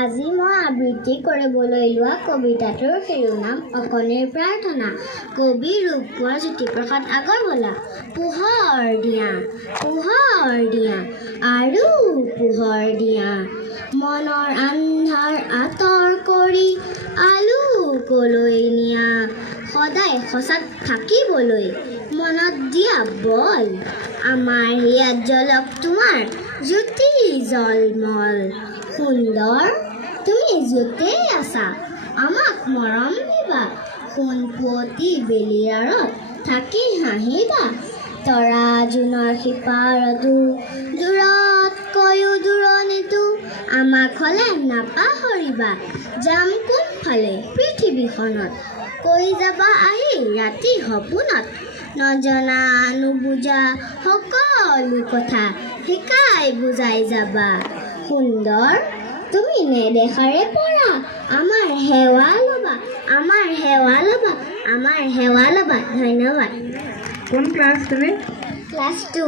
আজি মই আবৃত্তি কৰিবলৈ লোৱা কবিতাটোৰ শিৰোনাম অকণিৰ প্ৰাৰ্থনা। কবি ৰূপকোঁৱৰ জ্যোতিপ্ৰসাদ আগৰৱালা। পোহৰ দিয়া আৰু পোহৰ দিয়া, মনৰ আন্ধাৰ আঁতৰ কৰি আলোকলৈ নিয়া, সদায় সঁচাত থাকিবলৈ মনত দিয়া বল, আমাৰ হিয়াত জ্বলক তোমাৰ জ্যোতি জলমল। সুন্দৰ তুমি য'তেই আছা আমাক মৰম দিবা, সোণপুৱতি বেলিৰ আঁৰত থাকি হাঁহিবা, তৰা জোনৰ সিপাৰতো দূৰতকৈও দূৰণিতো আমাক হ'লে নাপাহৰিবা, যাম কোনফালে পৃথিৱীখনত কৈ যাবা আহি ৰাতি সপোনত, নজনা নুবুজা সকলো কথা শিকাই বুজাই যাবা। সুন্দৰ তুমি নেদেখাৰে পৰা আমাৰ সেৱা ল'বা, আমাৰ সেৱা ল'বা, আমাৰ সেৱা ল'বা। ধন্যবাদ। কোন ক্লাছ তুমি? ক্লাছ 2।